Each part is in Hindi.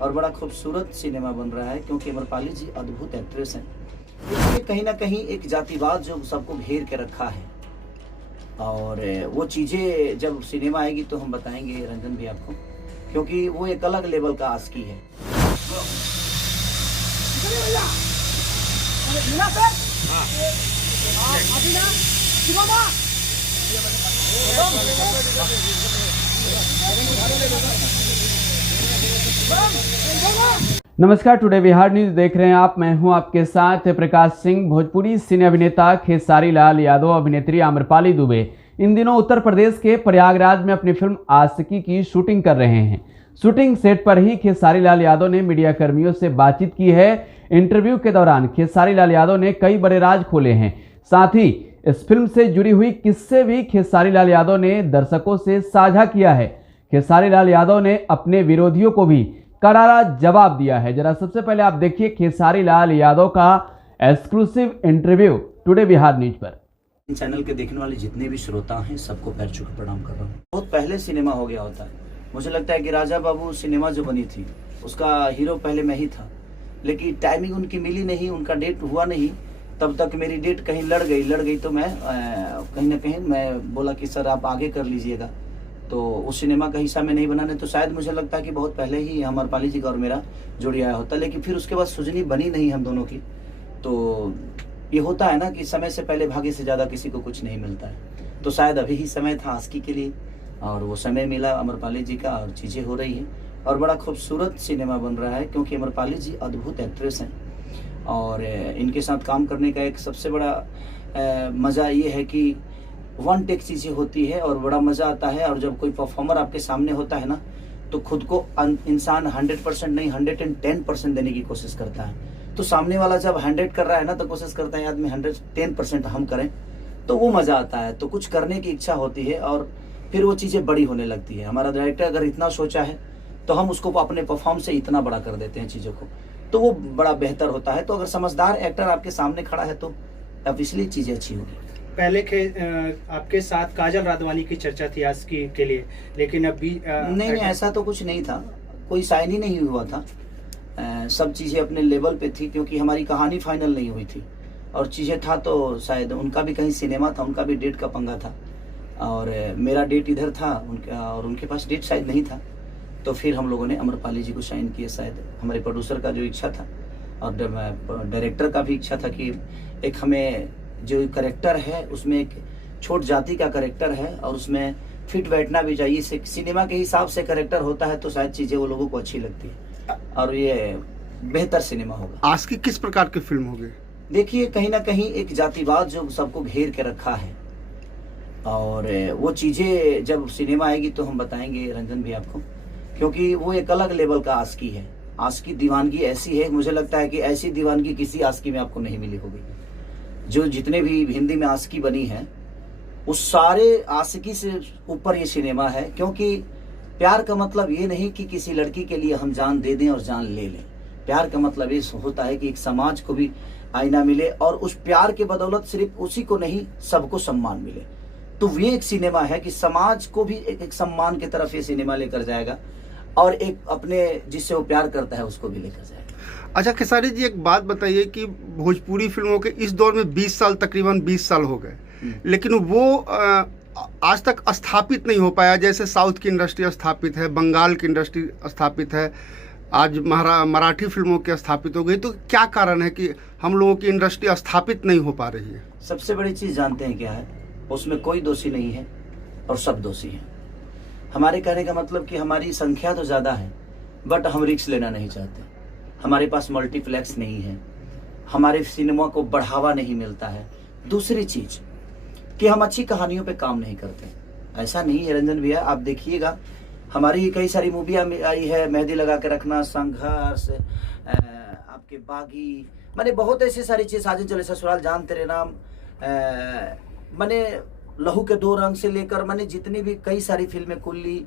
और बड़ा खूबसूरत सिनेमा बन रहा है क्योंकि अम्रपाली जी अद्भुत एक्ट्रेस हैं। इसलिए कहीं ना कहीं एक जातिवाद जो सबको घेर के रखा है, और वो चीज़ें जब सिनेमा आएगी तो हम बताएंगे रंजन भी आपको, क्योंकि वो एक अलग लेवल का आस्की है। नमस्कार, टुडे बिहार न्यूज देख रहे हैं आप। मैं हूं आपके साथ प्रकाश सिंह। भोजपुरी सिने अभिनेता खेसारी लाल यादव, अभिनेत्री आम्रपाली दुबे इन दिनों उत्तर प्रदेश के प्रयागराज में अपनी फिल्म आशिकी की शूटिंग कर रहे हैं। शूटिंग सेट पर ही खेसारी लाल यादव ने मीडिया कर्मियों से बातचीत की है। इंटरव्यू के दौरान खेसारी लाल यादव ने कई बड़े राज खोले हैं। साथ ही इस फिल्म से जुड़ी हुई किस्से भी खेसारी लाल यादव ने दर्शकों से साझा किया है। खेसारी लाल यादव ने अपने विरोधियों को भी करारा जवाब दिया है। जरा सबसे पहले आप देखिए खेसारी लाल यादव का exclusive interview today Bihar news पर। चैनल के देखने वाले जितने भी श्रोता हैं सबको पैर छू के प्रणाम कर रहा हूँ। बहुत पहले सिनेमा हो गया होता है। मुझे लगता है कि राजा बाबू सिनेमा जो बनी थी उसका हीरो पहले मैं ही था, लेकिन टाइमिंग उनकी मिली नहीं, उनका डेट हुआ नहीं। तब तक मेरी डेट कहीं लड़ गई तो मैं कहीं ना कहीं मैं बोला कि सर आप आगे कर लीजिएगा, तो उस सिनेमा का हिस्सा में नहीं बनाने, तो शायद मुझे लगता है कि बहुत पहले ही अम्रपाली जी का और मेरा जोड़ी आया होता। लेकिन फिर उसके बाद सुजनी बनी नहीं हम दोनों की। तो ये होता है ना कि समय से पहले भाग्य से ज़्यादा किसी को कुछ नहीं मिलता है। तो शायद अभी ही समय था आस्की के लिए, और वो समय मिला अम्रपाली जी का, और चीज़ें हो रही हैं और बड़ा खूबसूरत सिनेमा बन रहा है क्योंकि अम्रपाली जी अद्भुत एक्ट्रेस हैं। और इनके साथ काम करने का एक सबसे बड़ा मज़ा ये है कि वन टेक चीज़ें होती है और बड़ा मज़ा आता है। और जब कोई परफॉर्मर आपके सामने होता है ना, तो खुद को इंसान 100% नहीं 110% देने की कोशिश करता है। तो सामने वाला जब 100 कर रहा है ना, तो कोशिश करता है आदमी 110% हम करें, तो वो मज़ा आता है। तो कुछ करने की इच्छा होती है और फिर वो चीज़ें बड़ी होने लगती है। हमारा डायरेक्टर अगर इतना सोचा है तो हम उसको अपने परफॉर्म से इतना बड़ा कर देते हैं चीज़ों को, तो वो बड़ा बेहतर होता है। तो अगर समझदार एक्टर आपके सामने खड़ा है तो ऑब्वियसली चीज़ें अच्छी होगी। पहले आपके साथ काजल राघवानी की चर्चा थी आस्की के लिए, लेकिन अभी नहीं ऐसा तो कुछ नहीं था, कोई साइन ही नहीं हुआ था। सब चीज़ें अपने लेवल पे थी क्योंकि हमारी कहानी फाइनल नहीं हुई थी। और चीज़ें था तो शायद उनका भी कहीं सिनेमा था, उनका भी डेट का पंगा था, और मेरा डेट इधर था उनका, और उनके पास डेट शायद नहीं था। तो फिर हम लोगों ने अम्रपाली जी को साइन किए। शायद हमारे प्रोड्यूसर का जो इच्छा था और डायरेक्टर का भी इच्छा था कि एक हमें जो करेक्टर है उसमें एक छोट जाति का करेक्टर है और उसमें फिट बैठना भी चाहिए। सिनेमा के हिसाब से करेक्टर होता है तो शायद चीज़ें वो लोगों को अच्छी लगती है और ये बेहतर सिनेमा होगा। आस्की किस प्रकार की फिल्म होगी? देखिए कहीं ना कहीं एक जातिवाद जो सबको घेर के रखा है, और वो चीज़ें जब सिनेमा आएगी तो हम बताएंगे रंजन भी आपको, क्योंकि वो एक अलग लेवल का आस्की है। आस्की दीवानगी ऐसी है, मुझे लगता है कि ऐसी दीवानगी किसी आस्की में आपको नहीं मिली होगी। जो जितने भी हिंदी में आस्की बनी है उस सारे आस्की से ऊपर ये सिनेमा है। क्योंकि प्यार का मतलब ये नहीं कि किसी लड़की के लिए हम जान दे दें और जान ले लें। प्यार का मतलब ये होता है कि एक समाज को भी आईना मिले और उस प्यार के बदौलत सिर्फ उसी को नहीं सबको सम्मान मिले। तो ये एक सिनेमा है कि समाज को भी एक सम्मान की तरफ ये सिनेमा लेकर जाएगा और एक अपने जिससे वो प्यार करता है उसको भी लेकर जाएगा। अच्छा खेसारी जी, एक बात बताइए कि भोजपुरी फिल्मों के इस दौर में 20 साल, तकरीबन 20 साल हो गए, लेकिन वो आज तक स्थापित नहीं हो पाया। जैसे साउथ की इंडस्ट्री स्थापित है, बंगाल की इंडस्ट्री स्थापित है, आज मराठी फिल्मों की स्थापित हो गई। तो क्या कारण है कि हम लोगों की इंडस्ट्री स्थापित नहीं हो पा रही है? सबसे बड़ी चीज़ जानते हैं क्या है? उसमें कोई दोषी नहीं है और सब दोषी हैं। हमारे कहने का मतलब कि हमारी संख्या तो ज़्यादा है बट हम रिस्क लेना नहीं चाहते। हमारे पास मल्टीप्लेक्स नहीं है, हमारे सिनेमा को बढ़ावा नहीं मिलता है। दूसरी चीज़ कि हम अच्छी कहानियों पे काम नहीं करते। ऐसा नहीं है रंजन भैया, आप देखिएगा हमारी कई सारी मूवियाँ आई है, मेहंदी लगा के रखना, संघर्ष, आपके बागी, मैंने बहुत ऐसी सारी चीज़, साजन चले ससुराल, जान तेरे नाम, मैंने लहू के दो रंग से लेकर मैंने जितनी भी कई सारी फिल्में, कुल्ली।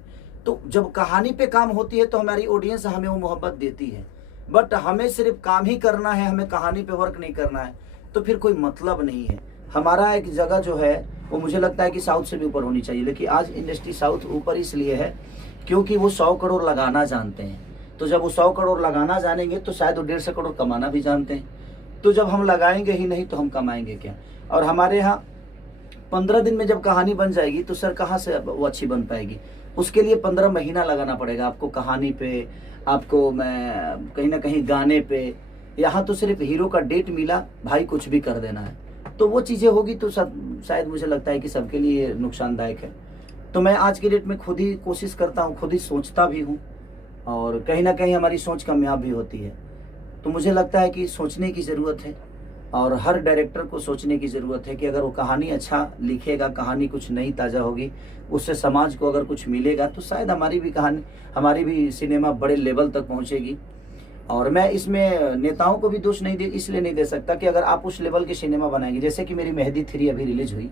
तो जब कहानी पे काम होती है तो हमारी ऑडियंस हमें वो मोहब्बत देती है। बट हमें सिर्फ काम ही करना है, हमें कहानी पे वर्क नहीं करना है, तो फिर कोई मतलब नहीं है। हमारा एक जगह जो है वो मुझे लगता है कि साउथ से भी ऊपर होनी चाहिए। लेकिन आज इंडस्ट्री साउथ ऊपर इसलिए है क्योंकि वो 100 करोड़ लगाना जानते हैं। तो जब वो 100 करोड़ लगाना जानेंगे तो शायद वो 150 करोड़ कमाना भी जानते हैं। तो जब हम लगाएंगे ही नहीं तो हम कमाएंगे क्या। और हमारे यहाँ 15 दिन में जब कहानी बन जाएगी तो सर कहाँ से वो अच्छी बन पाएगी। उसके लिए 15 महीना लगाना पड़ेगा आपको कहानी पे, आपको मैं कहीं ना कहीं गाने पे। यहाँ तो सिर्फ हीरो का डेट मिला, भाई कुछ भी कर देना है, तो वो चीज़ें होगी तो सब शायद मुझे लगता है कि सबके लिए नुकसानदायक है। तो मैं आज की डेट में खुद ही कोशिश करता हूँ, खुद ही सोचता भी हूँ, और कहीं ना कहीं हमारी सोच कामयाब भी होती है। तो मुझे लगता है कि सोचने की ज़रूरत है, और हर डायरेक्टर को सोचने की ज़रूरत है कि अगर वो कहानी अच्छा लिखेगा, कहानी कुछ नई ताज़ा होगी, उससे समाज को अगर कुछ मिलेगा तो शायद हमारी भी कहानी, हमारी भी सिनेमा बड़े लेवल तक पहुंचेगी। और मैं इसमें नेताओं को भी दोष इसलिए नहीं दे सकता कि अगर आप उस लेवल की सिनेमा बनाएंगे, जैसे कि मेरी मेहदी 3 अभी रिलीज हुई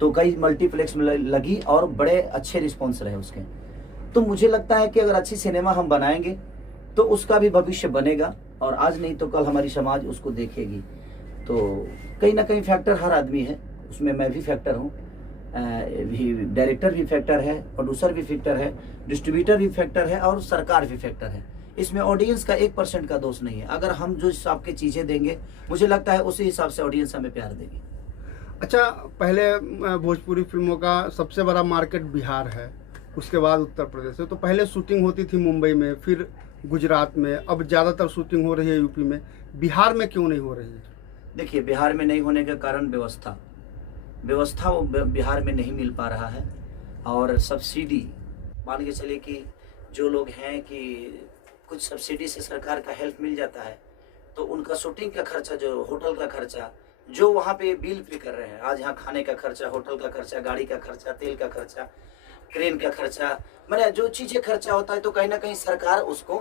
तो कई मल्टीप्लेक्स में लगी और बड़े अच्छे रिस्पॉन्स रहे उसके। तो मुझे लगता है कि अगर अच्छी सिनेमा हम बनाएंगे तो उसका भी भविष्य बनेगा, और आज नहीं तो कल हमारी समाज उसको देखेगी। तो कहीं ना कहीं फैक्टर हर आदमी है, उसमें मैं भी फैक्टर हूँ, डायरेक्टर भी फैक्टर है, प्रोड्यूसर भी फैक्टर है, डिस्ट्रीब्यूटर भी फैक्टर है, और सरकार भी फैक्टर है। इसमें ऑडियंस का 1% का दोष नहीं है। अगर हम जो हिसाब की चीज़ें देंगे, मुझे लगता है उसी हिसाब से ऑडियंस हमें प्यार देगी। अच्छा, पहले भोजपुरी फिल्मों का सबसे बड़ा मार्केट बिहार है, उसके बाद उत्तर प्रदेश है। तो पहले शूटिंग होती थी मुंबई में, फिर गुजरात में, अब ज़्यादातर शूटिंग हो रही है यूपी में। बिहार में क्यों नहीं हो रही है? देखिए, बिहार में नहीं होने के कारण व्यवस्था वो बिहार में नहीं मिल पा रहा है। और सब्सिडी, मान के चलिए कि जो लोग हैं कि कुछ सब्सिडी से सरकार का हेल्प मिल जाता है, तो उनका शूटिंग का खर्चा, जो होटल का खर्चा, जो वहाँ पे बिल पे कर रहे हैं, आज यहाँ खाने का खर्चा, होटल का खर्चा, गाड़ी का खर्चा, तेल का खर्चा, क्रेन का खर्चा, मैंने जो चीज़ें खर्चा होता है, तो कहीं ना कहीं सरकार उसको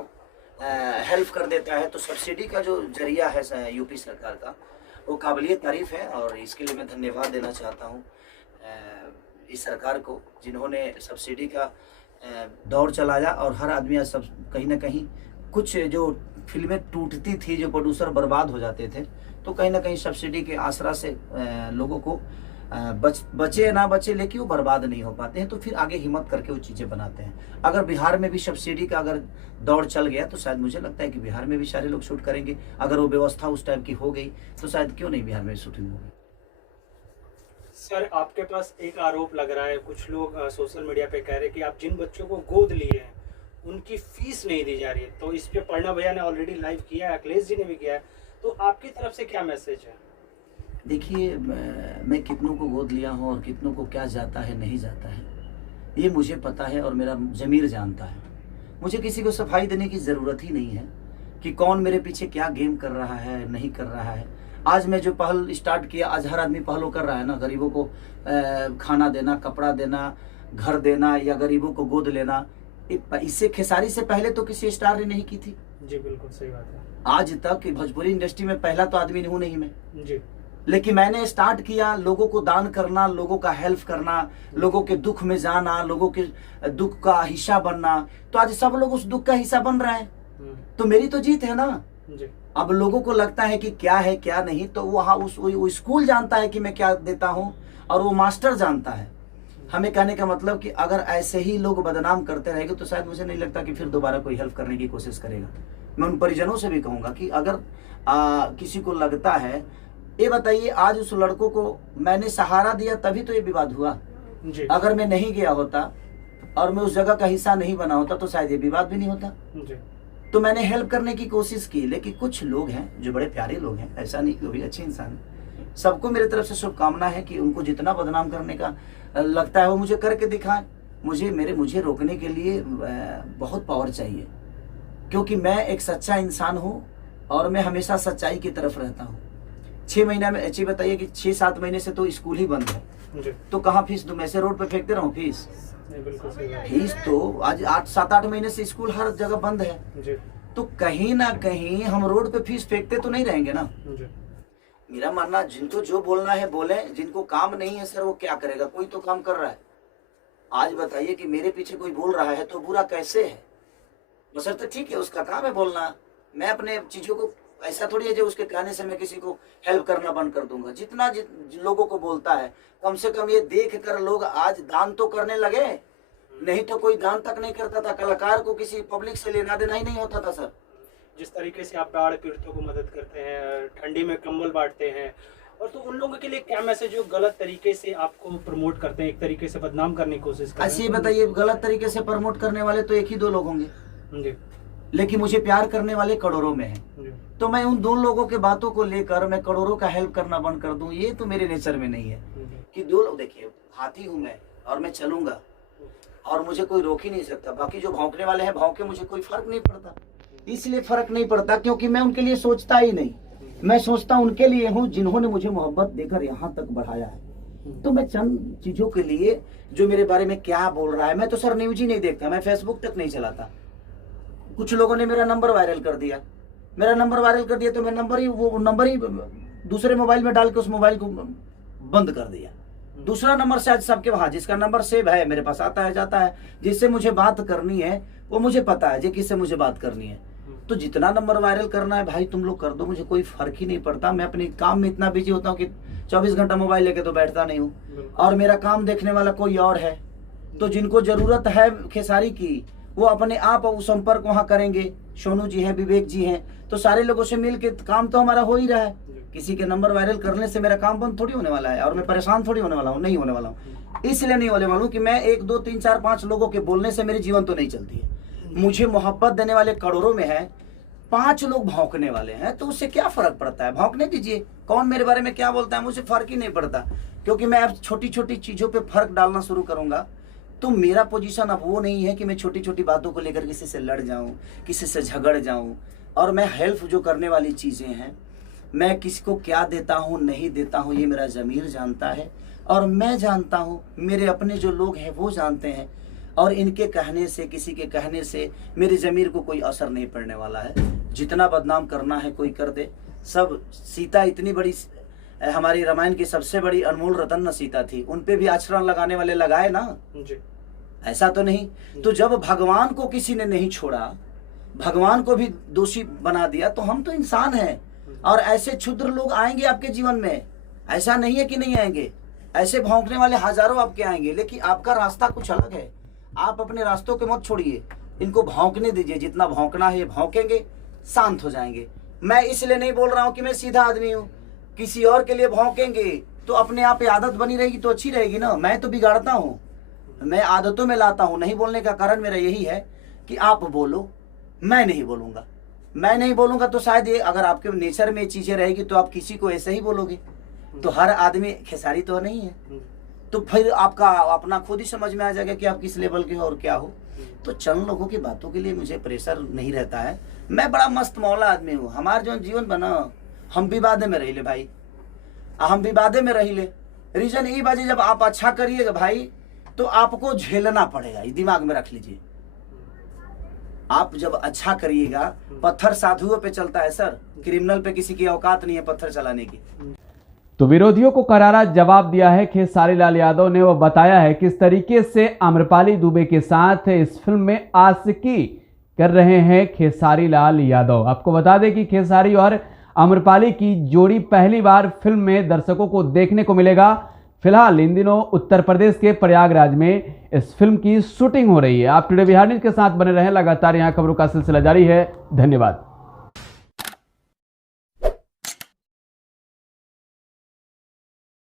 हेल्प कर देता है। तो सब्सिडी का जो जरिया है यूपी सरकार का, वो काबिलियत तारीफ है, और इसके लिए मैं धन्यवाद देना चाहता हूँ इस सरकार को, जिन्होंने सब्सिडी का दौर चलाया। और हर आदमी आज सब कहीं ना कहीं, कुछ जो फिल्में टूटती थी, जो प्रोड्यूसर बर्बाद हो जाते थे, तो कहीं ना कहीं सब्सिडी के आसरा से लोगों को बचे ना बचे, लेकिन वो बर्बाद नहीं हो पाते हैं, तो फिर आगे हिम्मत करके वो चीज़ें बनाते हैं। अगर बिहार में भी सब्सिडी का अगर दौर चल गया तो शायद मुझे लगता है कि बिहार में भी सारे लोग शूट करेंगे। अगर वो व्यवस्था उस टाइप की हो गई तो शायद क्यों नहीं बिहार में शूटिंग होगी। सर, आपके पास एक आरोप लग रहा है, कुछ लोग सोशल मीडिया पे कह रहे हैं कि आप जिन बच्चों को गोद लिए हैं उनकी फीस नहीं दी जा रही है। तो इस पे पढ़ना भैया ने ऑलरेडी लाइव किया है, अखिलेश जी ने भी किया है, तो आपकी तरफ से क्या मैसेज है? देखिए, मैं कितनों को गोद लिया हूँ और कितनों को क्या जाता है नहीं जाता है, ये मुझे पता है, और मेरा ज़मीर जानता है। मुझे किसी को सफाई देने की ज़रूरत ही नहीं है कि कौन मेरे पीछे क्या गेम कर रहा है, नहीं कर रहा है। आज मैं जो पहल स्टार्ट किया, आज हर आदमी पहल कर रहा है ना, गरीबों को खाना देना, कपड़ा देना, घर देना, या गरीबों को गोद लेना। इससे खेसारी से पहले तो किसी स्टार ने नहीं की थी। जी बिल्कुल सही बात है। आज तक भोजपुरी इंडस्ट्री में पहला तो आदमी हूँ नहीं मैं जी, लेकिन मैंने स्टार्ट किया लोगों को दान करना, लोगों का हेल्प करना, लोगों के दुख में जाना, लोगों के दुख का हिस्सा बनना। तो आज सब लोग उस दुख का हिस्सा बन रहे हैं, तो मेरी तो जीत है ना। जी। अब लोगों को लगता है कि क्या है क्या नहीं, तो वहाँ वो स्कूल जानता है कि मैं क्या देता हूँ, और वो मास्टर जानता है। हमें कहने का मतलब कि अगर ऐसे ही लोग बदनाम करते रहेंगे तो शायद मुझे नहीं लगता कि फिर दोबारा कोई हेल्प करने की कोशिश करेगा। मैं उन परिजनों से भी कहूँगा कि अगर किसी को लगता है, ये बताइए, आज उस लड़कों को मैंने सहारा दिया तभी तो ये विवाद हुआ। जी। अगर मैं नहीं गया होता और मैं उस जगह का हिस्सा नहीं बना होता तो शायद ये विवाद भी नहीं होता। जी। तो मैंने हेल्प करने की कोशिश की, लेकिन कुछ लोग हैं जो बड़े प्यारे लोग हैं, ऐसा नहीं कि वो भी अच्छे इंसान हैं। सबको मेरी तरफ से शुभकामना है कि उनको जितना बदनाम करने का लगता है वो मुझे करके दिखाएं। मुझे रोकने के लिए बहुत पावर चाहिए, क्योंकि मैं एक सच्चा इंसान हूँ और मैं हमेशा सच्चाई की तरफ रहता हूँ। 6 महीना में अच्छी बताइए कि 6-7 महीने से तो स्कूल ही बंद है, जी। तो कहाँ फीस दूं? मैं ऐसे रोड पे फेंकते रहूं फीस? बिल्कुल सही बात है। फीस तो आज 7-8 महीने से स्कूल हर जगह बंद है, जी। तो कहीं ना कहीं हम रोड पे फीस फेंकते तो नहीं रहेंगे ना। जी। मेरा मानना, जिनको जो बोलना है बोले, जिनको काम नहीं है सर वो क्या करेगा? कोई तो काम कर रहा है। आज बताइए कि मेरे पीछे कोई बोल रहा है तो बुरा कैसे है? बशर्ते ठीक है, उसका काम है बोलना। मैं अपने चीजों को ऐसा थोड़ी है जो उसके कहने से मैं किसी को हेल्प करना बंद कर दूंगा। जिन लोगों को बोलता है, कम से कम ये देख कर लोग आज दान तो करने लगे। नहीं तो कोई दान तक नहीं करता था। कलाकार को किसी पब्लिक से लेना देना ही नहीं होता था सर। जिस तरीके से आप बाढ़ पीड़ितों को मदद करते हैं, ठंडी में कंबल बांटते हैं, और तो उन लोगों के लिए क्या मैसेज जो गलत तरीके से आपको प्रमोट करते हैं, एक तरीके से बदनाम करने की कोशिश करते हैं? ऐसे ही बताइए, गलत तरीके से प्रमोट करने वाले तो एक ही दो लोग होंगे, जी लेकिन मुझे प्यार करने वाले करोड़ों में हैं। जी तो मैं उन दो लोगों के बातों को लेकर मैं करोड़ों का हेल्प करना बंद कर दूं, ये तो मेरे नेचर में नहीं है। कि दो लोग, देखिए हाथी हूं मैं और मैं चलूंगा और मुझे कोई रोक ही नहीं सकता। बाकी जो भौंकने वाले हैं भौंके, मुझे कोई फर्क नहीं पड़ता। इसलिए फर्क नहीं पड़ता क्योंकि मैं उनके लिए सोचता ही नहीं। मैं सोचता उनके लिए हूँ जिन्होंने मुझे मोहब्बत देकर यहाँ तक बढ़ाया है। तो मैं चंद चीजों के लिए, जो मेरे बारे में क्या बोल रहा है, मैं तो सर न्यूज ही नहीं देखता, मैं फेसबुक तक नहीं चलाता। कुछ लोगों ने मेरा नंबर वायरल कर दिया, तो मैं नंबर ही दूसरे मोबाइल में डाल के उस मोबाइल को बंद कर दिया। दूसरा नंबर शायद सबके वहां, जिसका नंबर सेव है मेरे पास आता है जाता है, जिससे मुझे बात करनी है वो मुझे पता है, जो किससे मुझे बात करनी है। तो जितना नंबर वायरल करना है भाई तुम लोग कर दो, मुझे कोई फर्क ही नहीं पड़ता। मैं अपने काम में इतना बिजी होता हूँ कि 24 घंटा मोबाइल लेके तो बैठता नहीं हूँ, और मेरा काम देखने वाला कोई और है। तो जिनको जरूरत है खेसारी की, वो अपने आप संपर्क वहाँ करेंगे। सोनू जी हैं, विवेक जी हैं, तो सारे लोगों से मिल के काम तो हमारा हो ही रहा है। किसी के नंबर वायरल करने से मेरा काम बंद थोड़ी होने वाला है, और मैं परेशान थोड़ी होने वाला हूँ, नहीं होने वाला हूँ। इसलिए नहीं होने वाला हूँ कि मैं 1 2 3 4 5 लोगों के बोलने से मेरी जीवन तो नहीं चलती है। मुझे मोहब्बत देने वाले करोड़ों में है, 5 लोग भौंकने वाले हैं, तो उससे क्या फर्क पड़ता है? भौंकने दीजिए, कौन मेरे बारे में क्या बोलता है मुझे फर्क ही नहीं पड़ता। क्योंकि मैं अब छोटी छोटी चीजों पे फर्क डालना शुरू करूंगा, तो मेरा पोजीशन अब वो नहीं है कि मैं छोटी छोटी बातों को लेकर किसी से लड़ जाऊं, किसी से झगड़ जाऊं। और मैं हेल्प जो करने वाली चीजें हैं, मैं किसी को क्या देता हूं नहीं देता हूं, ये मेरा ज़मीर जानता है, और मैं जानता हूं, मेरे अपने जो लोग हैं वो जानते हैं। और इनके कहने से, किसी के कहने से मेरे ज़मीर को कोई असर नहीं पड़ने वाला है। जितना बदनाम करना है कोई कर दे। सब सीता इतनी बड़ी, हमारी रामायण की सबसे बड़ी अनमोल रतन न सीता थी, उन पे भी आचरण लगाने वाले लगाए ना जी। ऐसा तो नहीं। तो जब भगवान को किसी ने नहीं छोड़ा, भगवान को भी दोषी बना दिया, तो हम तो इंसान हैं। और ऐसे क्षुद्र लोग आएंगे आपके जीवन में, ऐसा नहीं है कि नहीं आएंगे। ऐसे भौंकने वाले हजारों आपके आएंगे, लेकिन आपका रास्ता कुछ अलग है। आप अपने रास्तों के मत छोड़िए, इनको भौंकने दीजिए। जितना भौंकना है भौंकेंगे, शांत हो जाएंगे। मैं इसलिए नहीं बोल रहा हूँ कि मैं सीधा आदमी हूँ। किसी और के लिए भौंकेंगे तो अपने आप आदत बनी रहेगी तो अच्छी रहेगी ना। मैं तो बिगाड़ता हूँ, मैं आदतों में लाता हूँ। नहीं बोलने का कारण मेरा यही है कि आप बोलो, मैं नहीं बोलूँगा। मैं नहीं बोलूँगा तो शायद ये, अगर आपके नेचर में चीज़ें रहेगी तो आप किसी को ऐसे ही बोलोगे। तो हर आदमी खेसारी तो नहीं है, तो फिर आपका अपना खुद ही समझ में आ जाएगा कि आप किस लेवल के हो और क्या हो। तो चंद लोगों की बातों के लिए मुझे प्रेशर नहीं रहता है। मैं बड़ा मस्त मौला आदमी हूँ। हमारा जो जीवन बना, हम विवादे में रही ले भाई, हम विवादे में रही ले। रीजन ये बाजी, जब आप अच्छा करिएगा भाई तो आपको झेलना पड़ेगा, ये दिमाग में रख लीजिए। आप जब अच्छा करिएगा, पत्थर साधुओं पे चलता है सर, क्रिमिनल पे किसी की औकात नहीं है पत्थर चलाने की। तो विरोधियों को करारा जवाब दिया है खेसारी लाल यादव ने। वो बताया है किस तरीके से आम्रपाली दुबे के साथ इस फिल्म में आशिकी कर रहे हैं खेसारी लाल यादव। आपको बता दें कि खेसारी और आम्रपाली की जोड़ी पहली बार फिल्म में दर्शकों को देखने को मिलेगा। फिलहाल इन दिनों उत्तर प्रदेश के प्रयागराज में इस फिल्म की शूटिंग हो रही है। आप टुडे बिहार न्यूज के साथ बने रहें, लगातार यहां खबरों का सिलसिला जारी है। धन्यवाद।